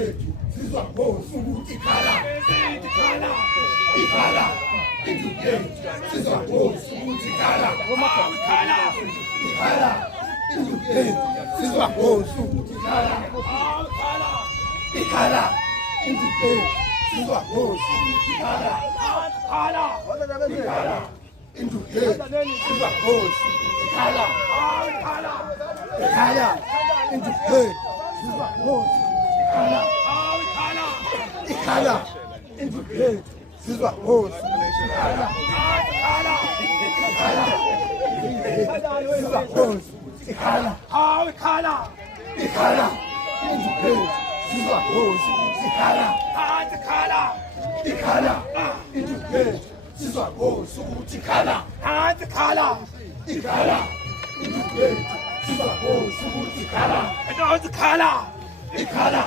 indukethu sizwa ngosuku ikhala ikhala ikhala indukethu sizwa ngosuku ikhala ikhala ikhala indukethu sizwa ngosuku ikhala ikhala ikhala indukethu sizwa ngosuku ikhala ikhala ikhala indukethu sizwa ngosuku ikhala ikhala ikhala indukethu sizwa ngosuku ikhala ikhala indukethu sizwa ngosuku ikhala ikhala sizwa ngosuku ikhala ikhala ikhala indukethu sizwa ngosuku ikhala ikhala ikhala indukethu sizwa ngosuku ikhala ikhala ikhala indukethu sizwa ngosuku ikhala ikhala ikhala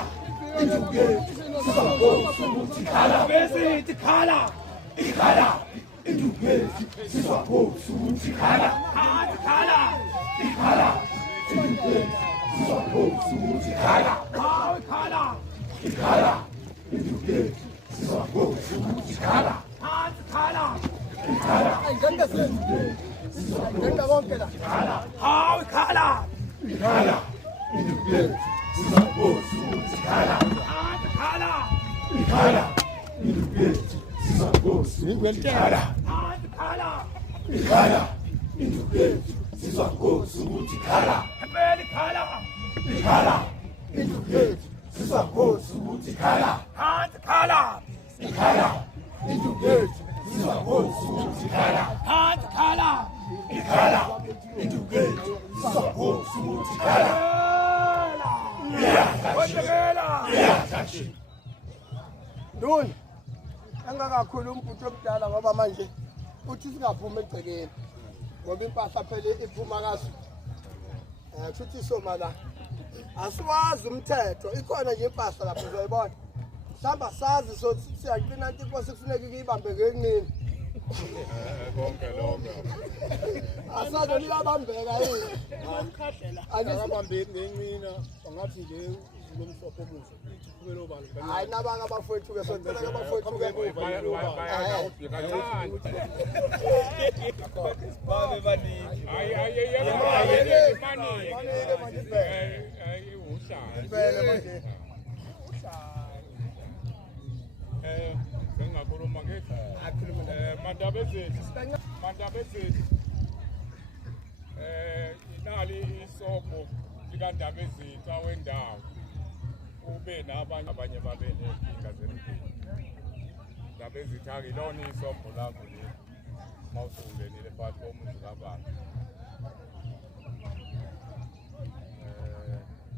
indukethu sizwa ngosuku ikhala bese ikhala ikhala indukethu sizwa ngosuku ikhala ikhala ikhala indukethu sizwa ngosuku ikhala ikhala ikhala indukethu sizwa ngosuku ikhala ikhala ikhala ngenda konke la hawu ikhala ikhala indukethu sizwa ngosuku ikhala ikhala ikhala indukethu sizwa ngosuku ikhala ikhala ikhala indukethu sizwa ngosuku ikhala ikhala ikhala indukethu sizwa ngosuku ikhala ikhala ikhala indukethu sizwa ngosuku ikhala ikhala ikhala indukethu sizwa ngosuku ikhala Nduni engakakhulu umbutho omdala ngoba manje uthi singaphuma egcekeni ngoba impahla phela iphuma kaso futhi soma la asiwazi umthetho ikhona nje impahla lapho uzoyibona mhlamba sazi so siyaqina into inkosi kufuneka ikibambe ngekunini konke lonke asazo liyabambeka yini akabambeni ngencina angathi nje lomhlopho omuhle iphumela obani hayi nabanga abafowethu ke sontela abafowethu ke babe baningi hayi uhlala impela manje sengakhuluma ngethi mandaba ezethu inali isobho likandaba ezethu awendawo ube nabanye babe nenkinga zempilo ndaba ezethu akilona isobho lakho le mawusungenile phakathi komuzi kabantu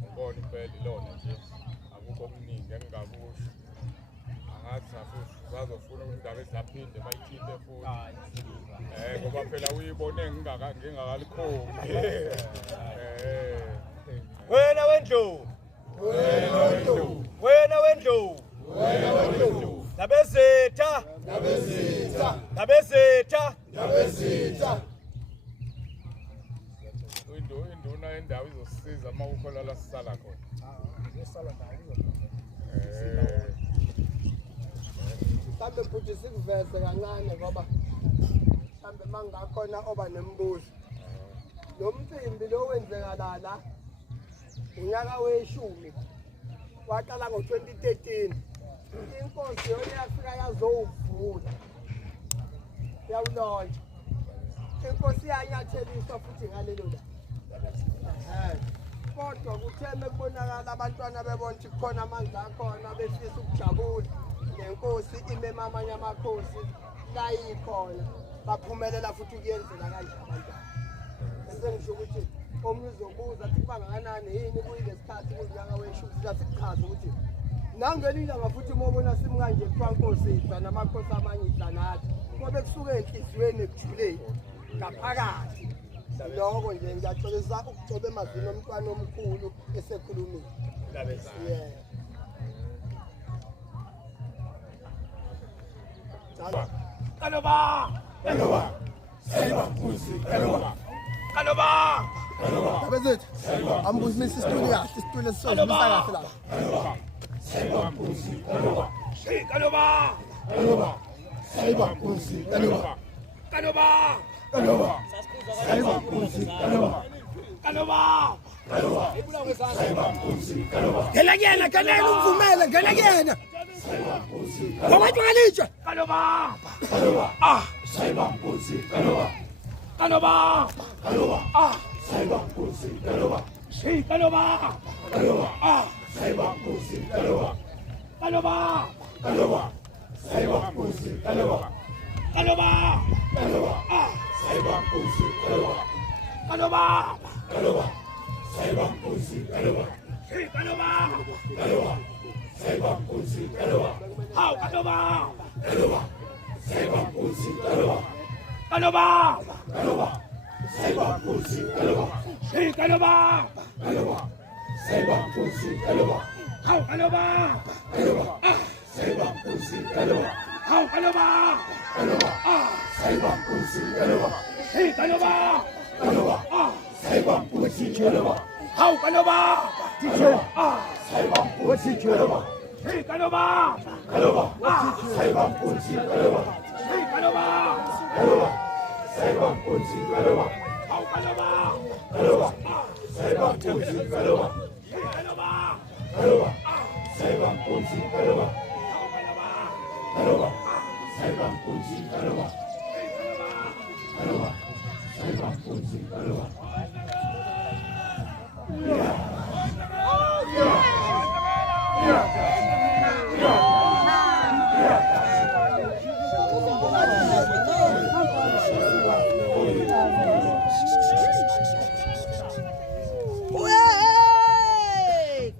ubona impela ilona nje akukho okuningi engingakusho angathi sazofuna indaba ezaphinde bayithinte futhi ngoba phela uyibone ngingakalikhombi wena wendlovu wena wendlovu nabezetha induna yendawo izosisiza uma ukhola la sisala khona mhlambe futhi sikuveze kancane ngoba mhlambe mangakhona oba nembuzo lo mcimbi lo wenzeka la unyaka weshumi waqala ngo-2013 inkosi yona yafika yazowuvula yawulontsha inkosi yanyatheliswa futhi ngalelo la kodwa kuthe mekubonakala abantwana bebona ukuthi kukhona amandla akhona befisa ukujabula nenkosi imema amanye amakhosi la yikhona baphumelela futhi kuyenzela kanjalo abantwana bese ngisho ukuthi omunye uzobuza ukuthi bangakanani yini kuyilesikhathi kunyaka weshumi sikuchaza ukuthi nangelilanga futhi mobona simkanje kuthiwa nkosi idla namakhosi amanye idla nathi ngoba kusuke enhliziyweni ekujuleni ngaphakathi lokho nje ngiyatholisa ukugcoba emazini omntwana omkhulu esekhulumile yeah Kaloba Selwa Mbusi Kaloba Abezethu ambuzi misisituli kahle isituli esizozimisa kahle la Kaloba. Kaloba. Saiba Nkosi. Kaloba. Kaloba. Kaloba. Saiba Nkosi. Kaloba. Kaloba. Kaloba. Saiba Nkosi. Kaloba. Ngena kuyena, ngena umvumele, ngena kuyena. Saiba Nkosi. Ngokwethu ngalitshe. Kaloba. Kaloba. Ah. Saiba Nkosi. Kaloba. Kaloba. Kaloba. Ah. Saiba Nkosi. Kaloba. Hey, Kaloba. Kaloba. Ah. Saiba Nkosi. Kaloba. Kaloba. Kaloba. Saiba Nkosi. Kaloba. Kaloba. Kaloba. Ah. Saiba Nkosi. Kaloba. Kaloba. Kaloba. Saiba Nkosi. Kaloba. Hey, Kaloba. Kaloba. Saiba Nkosi. Kaloba. How, Kaloba. Kaloba. Saiba Nkosi. Kaloba. Kaloba. Kaloba. Saiba Nkosi. Kaloba. Hey, Kaloba. Kaloba. Saiba Nkosi. Kaloba. How, Kaloba. Kaloba. Saiba Nkosi. Kaloba. How, Kaloba. Kaloba. Ah. Saiba Nkosi. Kaloba. Hey, Kaloba. Kaloba. Ah. Saiba Nkosi. Kaloba. How, Kaloba. Ah. Saiba Nkosi. Kaloba. Hey, Kaloba. Kaloba. Saiba Nkosi. Kaloba. Hey, Kaloba. Kaloba. Saiba Nkosi. Kaloba. How, Kaloba. Kaloba. Saiba Nkosi. Kaloba. Hey, Kaloba. Kaloba. Saiba Nkosi. Kaloba. How, Kaloba. Kaloba. Saiba Nkosi. Kaloba. Kaloba. Saiba Nkosi. Kaloba. Hey!